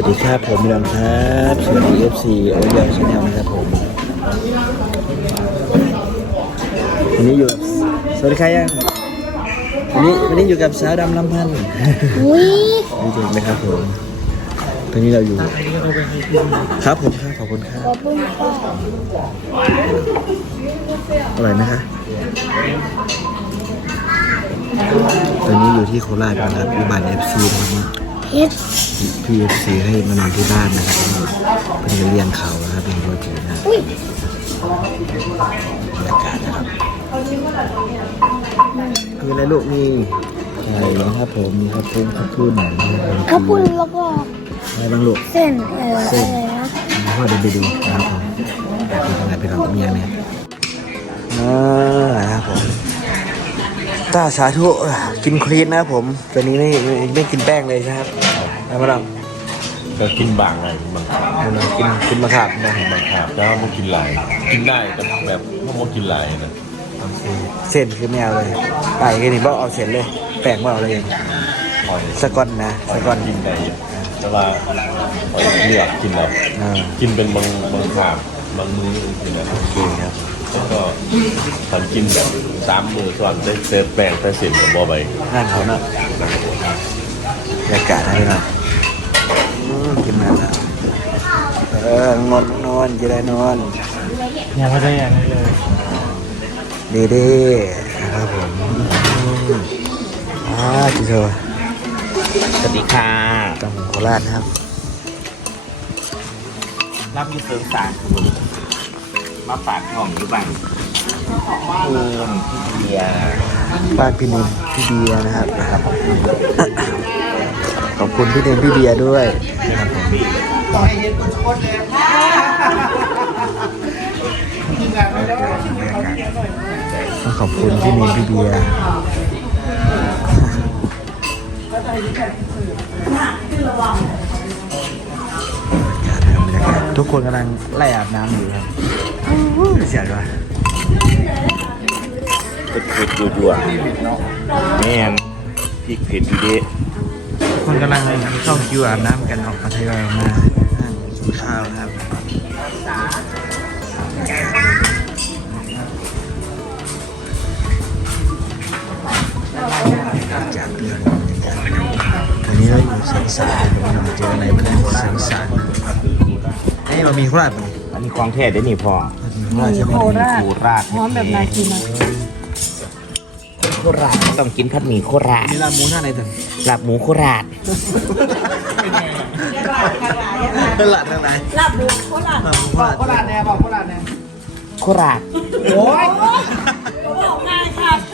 วัสดีครับผมพี่น้องครับสวัสดีเอฟซีโอเยอร์ชาแนลนะครับผมวันนี้อยู่กับสวัสดีครับยังวันนี้วันนี้อยู่กับสาวดำลำพันธ์อุ้ยดีใจไหมครับผมตอนนี้เราอยู่ครับผมครับขอบคุณครับขอบคุณค่ะอร่อยไหมคะตอนนี้อยู่ที่โคราชนะครับอยู่บ้านเอฟซีนะครับ เฮ็ดพี่เอฟซีให้มานอนที่บ้านนะครับเพื่อนจะเลี้ยงเขานะครับเป็นโปรตีนนะครับอุ้ยบรรยากาศนะครับคืออะไรลูกมีไก่นะครับผมมีข้าวปุ้งข้าวปุ้นข้าวปุ้นแล้วก็อะไรบ้างลูกเส้นเอออะไรนะพ่อเดินไปดูนะครับผมเป็นยังไงเป็นเราเมียเนี่ยอ่านะครับผม ตาสาธุกินคลีนนะครับผมตอนนี้ไม่ไม่ไม่กินแป้งเลยใช่ไหมครับเอามาดามก็กินบางไงบางครั้งเอามากินกินมะขามนะบางครั้งแต่ว่าไม่กินหลายกินได้แต่แบบไม่กินหลายนะเส้นคือไม่เอาเลยไปแค่นี้บอกเอาเส้นเลย แป้งบอกเอาเลยพอยสกอนนะสกอนกินได้อยู่แต่ว่าพอยเลือกกินแล้วอ่ากินเป็นบางบางครั้งบางมื้อกินแล้วโอเคครับ แล้วก็ทำกินแบบสามมื้อส่วนได้เซฟแป้งแต่เส้นกับบ่ไปนั่นเขาเนาะบรรยากาศให้เราอืมกินนั่นนะเออนอนนอนจะได้นอนยังไม่ได้ยังเลยดีดีนะครับผมอืมอ่าจิเธอสวัสดีค่ะตำโคราชนะครับ รับยูเซิร์ฟสาร มาฝากของอยู่บ้างคูณพี่เบียร์บ้านพี่นินพี่เบียร์นะครับนะครับ ขอบคุณพี่นินพี่เบียร์ด้วยนะครับผมต้องขอบคุณพี่นินพี่เบียร์บรรยากาศทุกคนกำลังไล่อาบน้ำอยู่ครับอู้หู เสียด้วยเผ็ดเผ็ดดูดัวแม่นพริกเผ็ดดีเด้คนกำลังเข้าคิวอาบน้ำกันออกมาทยอยมานั่งกินข้าวนะครับจากเรื่องวันนี้เราอยู่สังสารเราเจออะไรมาแล้วสังสารนี่เรามีโคราชไหมอันนี้ของแท้ได้นี่พ่อ โคราชใช่ไหมโคราชหอมแบบนากินโคราชต้องกินผัดหมี่โคราชนี่ลาบหมูท่าไหนถึงลาบหมูโคราชเป็นหลักทางไหนลาบหมูโคราชโคราชโคราชโอ้ย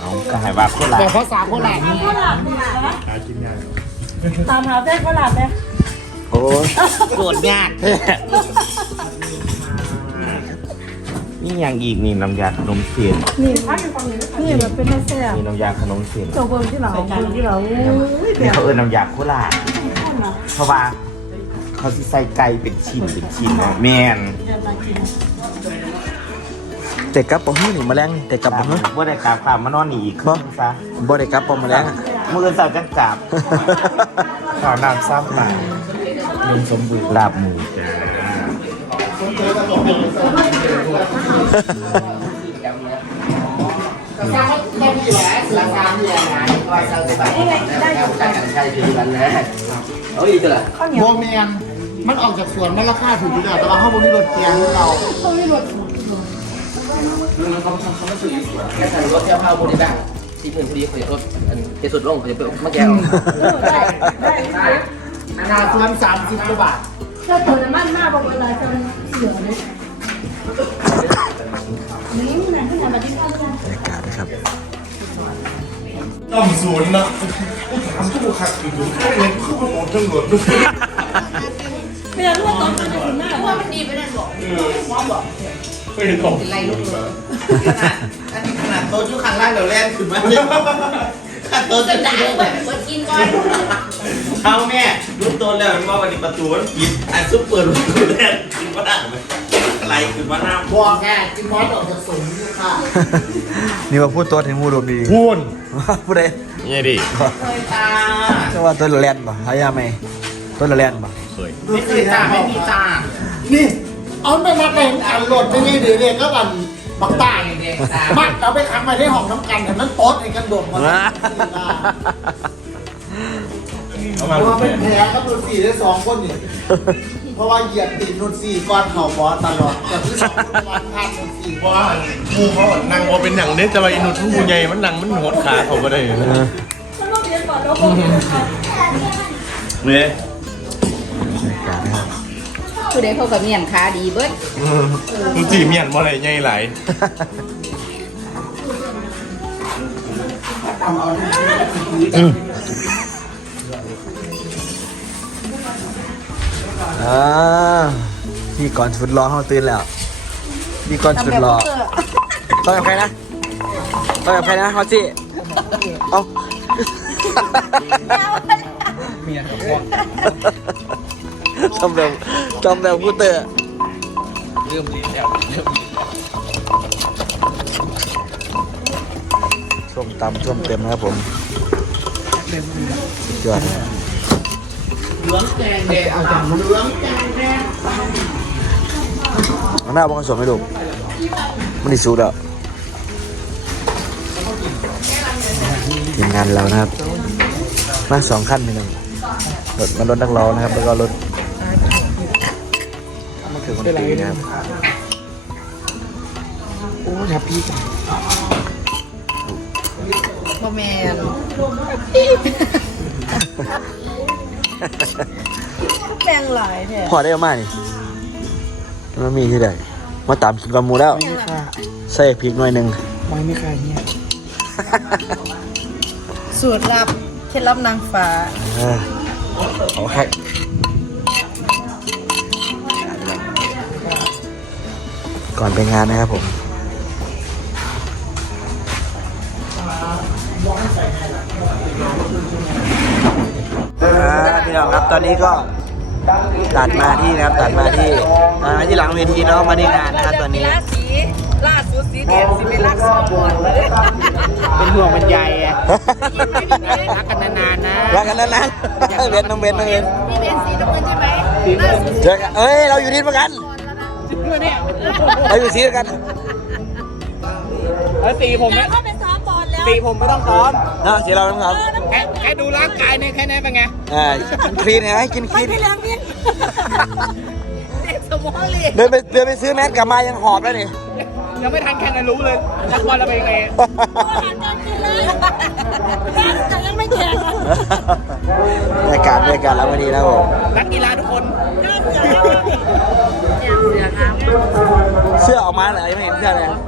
เอาก็ให้ว่าโคราชภาษาโคราชตามหาแฟนฝรั่งไหมโอ้ยโกรธยากแท้ นี่ยังอีกนี่น้ำยาขนมเสียนนี่นี่แบบเป็นนักแสดงนี่น้ำยาขนมเสียนตัวเบิ่งที่เราเบิ่งที่เราอุ้ยนี่เขาเอิ้นน้ำยาโคราชเพราะว่าเขาสิใส่ไก่เป็นชิ้นเป็นชิ้นนะแม่นแต่กับปอหื้อนี่แมาแรงแต่กับปอหื้อว่าได้กราบกราบมานอนนี่อีกครึ่งซะบ่ได้กับปอแมาแรงอะมือเสาจังกราบข่าวน้ำซ้ำไปนมสมบูรณ์ลาบหมูจ้า โบเมียนมันออกจากสวนมันราคาถูกอยู่แล้วแต่ว่าเขาบริรถเกียร์ให้เรารถเที่ยวเข้าพวกนี้ได้ที่พื้นที่เขาจะรถอันที่สุดลงเขาจะเปิดมะแก้วค่าสวนสามสิบกว่าบาทถ้าตัวน้ำมันมากบางเวลาจะ เสือเลยนี่นั่นที่ทำมาที่ข้าวกันบรรยากาศนะครับต้มศูนย์นะทำทุกขัดอยู่แค่เงินเข้ามาบอกตำรวจด้วยไม่รู้ว่าตอนมันจะถึงหน้าว่ามันดีไปนั่นบอกไม่ได้ของไล่ลูกเลยอันนี้ขนาดโต๊ะยุคขังล่างเดี๋ยวแล่นขึ้นมาเนี่ยขนาดโต๊ะจะจ่ายเปิดเปิดกินก่อนเอาแม่ลูกโตแล้วมันว่าวันนี้ประตูมันปิดอันซุปเปิดประตูแรกขึ้น มาได้ไหมอะไรขึ้นมาน้าบอกแค่จิมมอสออกจากสวนลูกค้านี่มาพูดตัวถึงมูดมดีพูนพูดได้นี่ดิจะว่าตัวละแลนบ่หายาไหมตัวละแลนบ่เคยไม่เคยจ้าไม่มีจ้านี่เอาไปนัดไปอันหลดไม่ได้เด็กก็กันบักตายมัดเอาไปขังไว้ในห้องน้ำกันแต่มันโต๊ดไอ้กันดมมัน เอาเพมาราะว่าเป็นแผลกับนุ่นสี่ได้สองคนนี่เพราะว่าเหยียบตีนนุ่นสี่ก้อนเข่าบอสตลอดแต่ที่สองคนวันพลาดนุ่นสี่เพราะว่ามูเขานั่งพอเป็นหนังเนี่ยจะไปอินุทุกใหญ่มันนั่งมันหดขาเขาไม่ได้นะมันต้องเรียนก่อนแล้วผมเรียนก่อนเนี่ยผู้ใดเขากับเมียนขาดีเบิดมึงจีเมียนบ่อะไรใหญ่ไหลายอ่าพี่ก่อนสุดรอเขาตื่นแล้วพี่ก่อนสุดรอต้องกับใครนะต้องกับใครนะฮอตซี่อาทำแบบทำแบบพูเตอร์เริ่มดีแล้วเริ่มดีส้มตำส้มเต็มนะครับผมสุดยอด นะเด็เอาจากเหลืองแกงแดงเอาหน้าบังสมให้ดูมันด้สูดแล้วทีมงานเรานะครับ มาสองขั้นพี่หนึ่งรถมันรถนักร้องนะครับ แล้วก็รถมันคือคนตีนะครับโอ้ยพี่บ่แมน แบ่งหลายแท้พอได้เอามานี่มันมีที่ใดมาตามกินกับหมูแล้วใส่พริกหน่อยหนึ่งไม่ไม่ใครเนี่ยสูตรลับเคล็ดลับนางฟ้าเออโอเคก่อนไปงานนะครับผม ตอนนี้ก็ตัดมาที่นะครับตัดมาที่มาที่หลังเวทีเนาะมาที่งานนะครับตอนนี้ราศีล่าสุดสีเดียนสิเป็นรักสองคนเลยเป็นห่วงเป็นใยไงรักกันนานๆนะรักกันนั้นนะเบนน้องเบนน้องเบนพี่เป็นสีน้ำเงินใช่ไหมล่าสุดเจอกันเอ้ยเราอยู่ทีมเดียวกันเราอยู่ทีมเดียวกันแล้วตีผมแล้วก็ไปซ้อมบอลแล้วตีผมไม่ต้องซ้อมนะสีเราต้องครับแค่แค่ดูร่างกายเนี่ยแค่นี้เป็นไงอ่ากินคลีนไงกินคลีนไม่แรงนี่เด็กสมองเลยเดินไปเดินไปซื้อแมสกลับมายังหอบแล้วนี่ยังไม่ทันแข่งกันรู้เลยนักบอลเราเป็นยังไงอาหารการกินเลยแม่แต่ยังไม่แข็งอะบรรยากาศบรรยากาศแล้ววันนี้นะครับผมนักกีฬาทุกคนน่าเสียแล้วเสืองามเสื้อออกมาเหรอยังไม่เห็นเสื้อเลยมา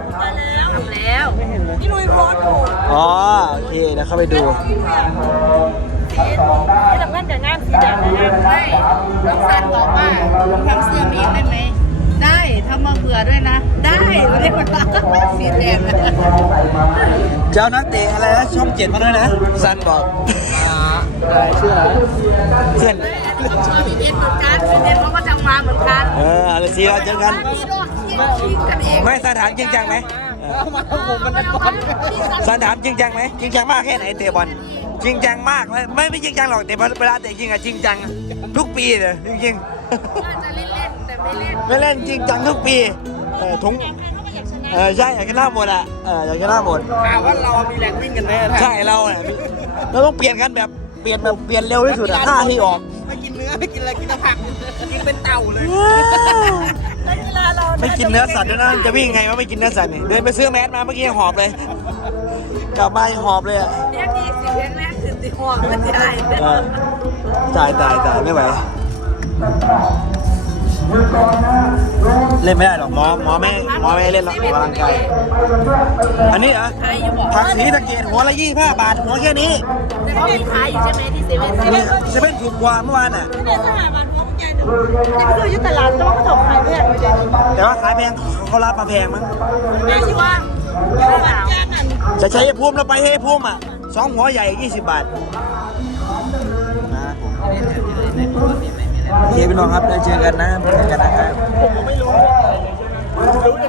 แล้วทำแล้วนี่ลุยโพสต์อยู่อ๋อโอเคเดี๋ยวเข้าไปดูที่ทำงานกับงานสีแดงนะงานไม่น้องซันบอกว่าทำเสื้อมีเองได้ไหมได้ทำมาเผื่อด้วยนะ ได้เรียกว่าสีแดงเจ้านักเตะอะไรนะช่องเจ็ดมาด้วยนะซันบอกอะไรชื่ออะไรเพื่อนชอบพี่เบนเหมือนกันพี่เบนเขาก็จะมาเหมือนกันเอออะไรสิเราเจอกันพี่โดนที่คิดกันเองไม่สถานจริงจังไหม เอามจริงจังไหมจริงจังมากแค่ไหนเตะบอลจริงจังมากไหมไม่ไม่จริงจังหรอกแต่เวลาเตะจริงอะจริงจังทุกปีเลยจริงอาจจะเล่นแต่ไม่เล่นๆไม่เล่นจริงจังทุกปีเออทุงเออใช่อยากชนะหมดอะเอออยากชนะหมดถามว่าเรามีแรงวิ่งกันไหมใช่เราเนี่ยเราต้องเปลี่ยนกันแบบเปลี่ยนแบบเปลี่ยนเร็วที่สุดอะท่าที่ออกไม่กินเนื้อไม่กินอะไรกินแต่ผักกินเป็นเต่าเลย ไม่กินเนื้อสัตว์ด้วยนะจะวิ่งไงวะไม่กินเนื้อสัตว์นี่เดินไปซื้อแมสมาเมื่อกี้ยังหอบเลย กลับมายังหอบเลยอะเรียกดีสิเล่นแรกคือติห่วงมันใหญ่เออตายตายตายไม่ไหวเล่นไม่ได้หรอกหมอหมอไม่หมอไม่ให้เล่นหรอกออกกำลังกายอันนี้เหรอขายอยู่บอกผักสีตะเกียบหัวละยี่ห้าบาทหัวแค่นี้แต่เขามีขายอยู่ใช่ไหมที่เซเว่นเซเว่นี่นเซเว่นถูกกว่าเมื่อวานอะที่เป็นสหบันพวก ใหญ่หนึ่งนี่คืออยู่ตลาดต้องถกขายแพงไปเลยแต่ว่าขายแพงเขารับมาแพงมั้งแม่ที่ว่าแจ้งกันจะใช้ภูมิเราไปให้ภูมิอะสองหัวใหญ่ยี่สิบบาทนะโอเคพี่น้องครับได้เจอกันนะเจอกันนะครับผมไม่รู้รู้แต่